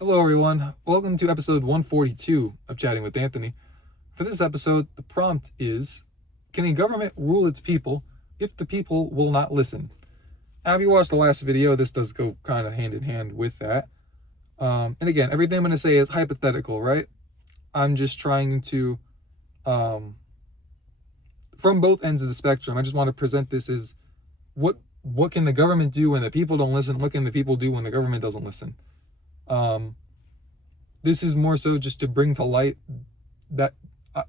Hello, everyone. Welcome to episode 142 of Chatting with Anthony. For this episode, the prompt is: can a government rule its people if the people will not listen? Now, if you watched the last video, this does go kind of hand in hand with that. And again, everything I'm going to say is hypothetical, right? I'm just trying to, from both ends of the spectrum, I just want to present this as what can the government do when the people don't listen? What can the people do when the government doesn't listen? This is more so just to bring to light that I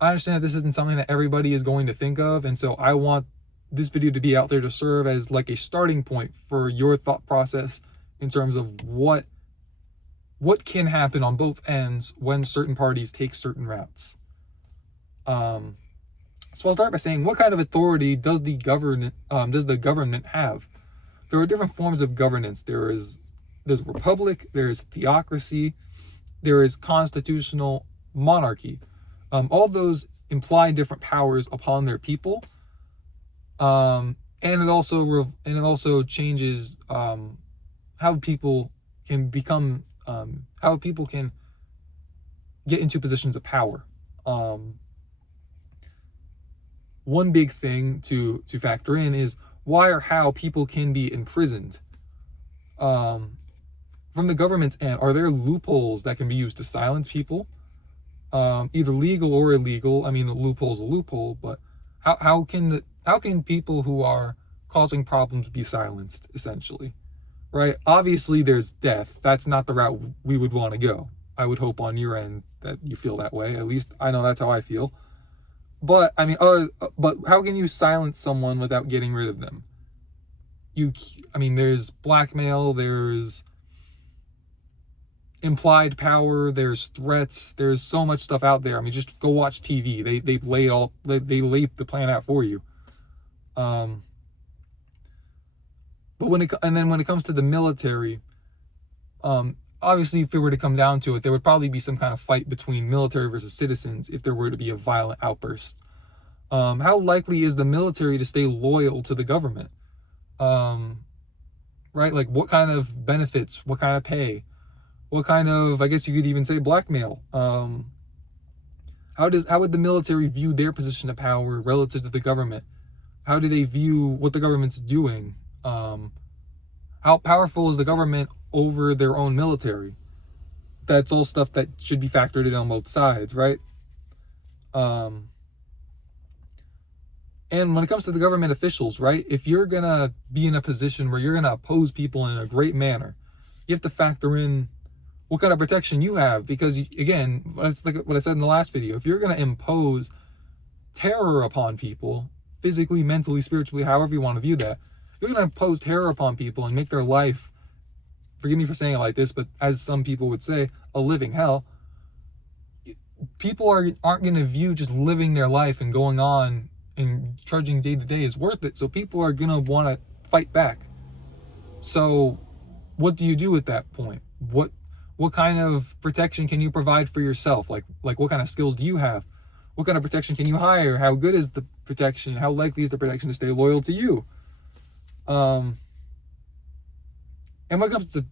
understand that this isn't something that everybody is going to think of, and so I want this video to be out there to serve as like a starting point for your thought process in terms of what can happen on both ends when certain parties take certain routes. So I'll start by saying, what kind of authority does the government have? There are different forms of governance. There's republic, there's theocracy, there is constitutional monarchy. All those imply different powers upon their people, and it also changes how people can become, how people can get into positions of power. One big thing to factor in is why or how people can be imprisoned. From the government's end, are there loopholes that can be used to silence people, either legal or illegal? I mean, a loophole's a loophole, but how can people who are causing problems be silenced, essentially, right? Obviously, there's death. That's not the route we would want to go. I would hope on your end that you feel that way. At least I know that's how I feel. But I mean, but how can you silence someone without getting rid of them? There's blackmail, there's implied power, there's threats, there's so much stuff out there. I mean, just go watch TV. They lay the plan out for you. But when it comes to the military, obviously, if it were to come down to it, there would probably be some kind of fight between military versus citizens if there were to be a violent outburst. How likely is the military to stay loyal to the government? Right? Like, what kind of benefits, what kind of pay, what kind of, I guess you could even say, blackmail? How would the military view their position of power relative to the government? How do they view what the government's doing? How powerful is the government over their own military? That's all stuff that should be factored in on both sides, right? And when it comes to the government officials, right, if you're gonna be in a position where you're gonna oppose people in a great manner, you have to factor in what kind of protection you have, because again, it's like what I said in the last video, if you're gonna impose terror upon people, physically, mentally, spiritually, however you want to view that, you're gonna impose terror upon people and make their life, forgive me for saying it like this, but as some people would say, a living hell. People aren't going to view just living their life and going on and trudging day to day is worth it. So people are going to want to fight back. So what do you do at that point? What kind of protection can you provide for yourself? Like what kind of skills do you have? What kind of protection can you hire? How good is the protection? How likely is the protection to stay loyal to you? And when it comes to,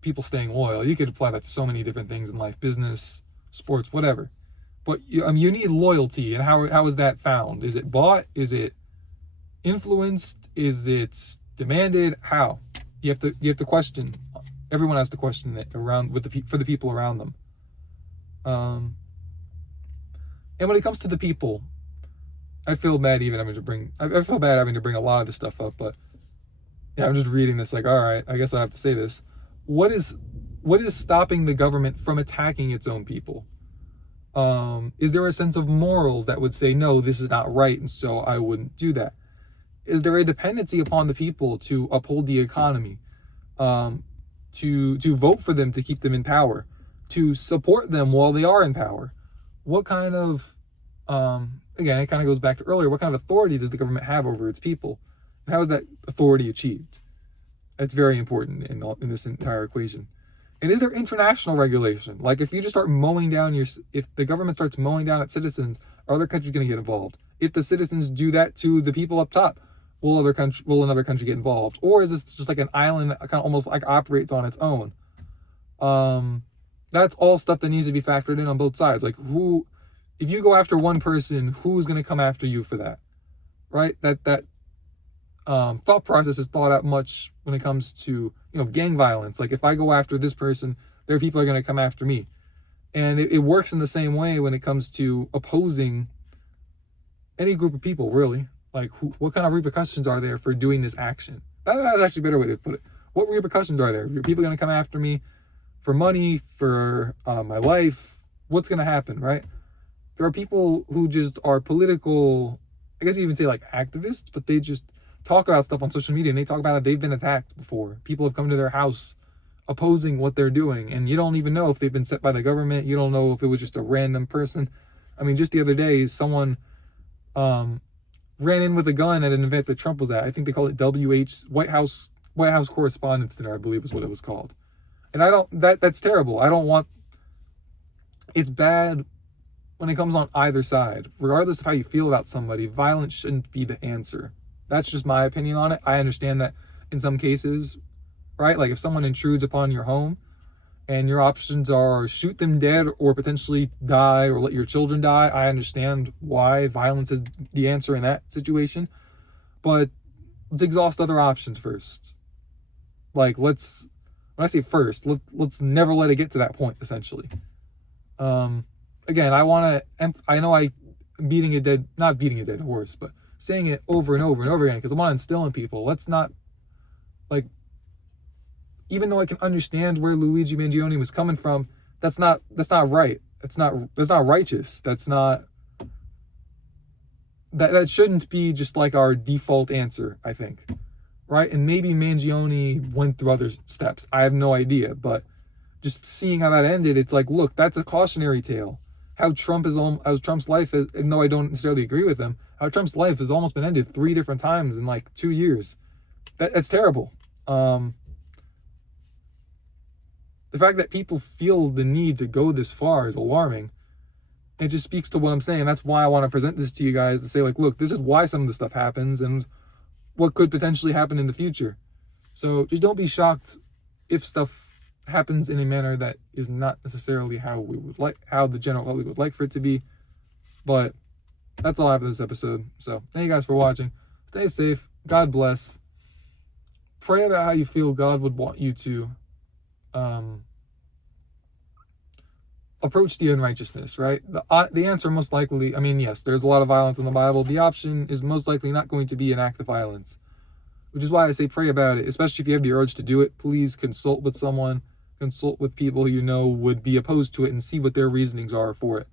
people staying loyal, you could apply that to so many different things in life, business, sports, whatever. But you need loyalty, and how is that found? Is it bought? Is it influenced? Is it demanded? How? You have to question. Everyone has to question it for the people around them. And when it comes to the people, I feel bad having to bring a lot of this stuff up, but yeah, I'm just reading this like, all right, I guess I have to say this. What is stopping the government from attacking its own people? Is there a sense of morals that would say, no, this is not right, and so I wouldn't do that? Is there a dependency upon the people to uphold the economy, to vote for them to keep them in power, to support them while they are in power? What kind of, again, it kind of goes back to earlier, what kind of authority does the government have over its people? And how is that authority achieved? That's very important in this entire equation. And is there international regulation? Like, if you just start if the government starts mowing down at citizens, are other countries going to get involved? If the citizens do that to the people up top, will another country get involved? Or is this just like an island that kind of almost like operates on its own? That's all stuff that needs to be factored in on both sides. Like, if you go after one person, who's going to come after you for that, right? That thought process is thought out much when it comes to, gang violence. Like, if I go after this person, there are people that are going to come after me. And it works in the same way when it comes to opposing any group of people, really. Like, what kind of repercussions are there for doing this action? That's actually a better way to put it. What repercussions are there? Are people going to come after me for money, for my life? What's going to happen, right? There are people who just are political, I guess you even say like activists, but they just talk about stuff on social media, and they talk about it. They've been attacked before. People have come to their house opposing what they're doing, and you don't even know if they've been set by the government. You don't know if it was just a random person. I mean, just the other day, someone ran in with a gun at an event that Trump was at. I think they call it White House Correspondents' Dinner, I believe is what it was called. And that's terrible. I don't want, it's bad when it comes on either side. Regardless of how you feel about somebody, violence shouldn't be the answer. That's just my opinion on it. I understand that in some cases, right? Like, if someone intrudes upon your home and your options are shoot them dead or potentially die or let your children die, I understand why violence is the answer in that situation. But let's exhaust other options first. Like, when I say first, let's never let it get to that point, essentially. Again, I know not beating a dead horse, but saying it over and over and over again, because I want to instill in people, let's not, like, even though I can understand where Luigi Mangione was coming from, that's not right. That's not righteous. That shouldn't be just like our default answer, I think. Right? And maybe Mangione went through other steps. I have no idea, but just seeing how that ended, it's like, look, that's a cautionary tale. How Trump's life is, even though I don't necessarily agree with him, how Trump's life has almost been ended 3 different times in like 2 years. That's terrible. The fact that people feel the need to go this far is alarming. It just speaks to what I'm saying. That's why I want to present this to you guys, to say, like, look, this is why some of this stuff happens and what could potentially happen in the future. So just don't be shocked if stuff happens in a manner that is not necessarily how the general public would like for it to be. But that's all I have for this episode. So thank you guys for watching. Stay safe. God bless. Pray about how you feel God would want you to approach the unrighteousness, right? The answer most likely, I mean, yes, there's a lot of violence in the Bible. The option is most likely not going to be an act of violence, which is why I say pray about it, especially if you have the urge to do it. Please consult with someone, consult with people who you know would be opposed to it, and see what their reasonings are for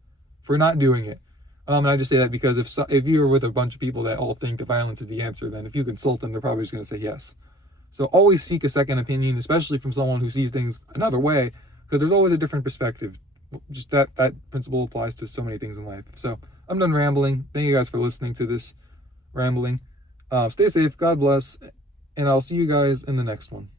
not doing it. And I just say that because if you're with a bunch of people that all think that violence is the answer, then if you consult them, they're probably just going to say yes. So always seek a second opinion, especially from someone who sees things another way, because there's always a different perspective. Just that principle applies to so many things in life. So I'm done rambling. Thank you guys for listening to this rambling. Stay safe. God bless. And I'll see you guys in the next one.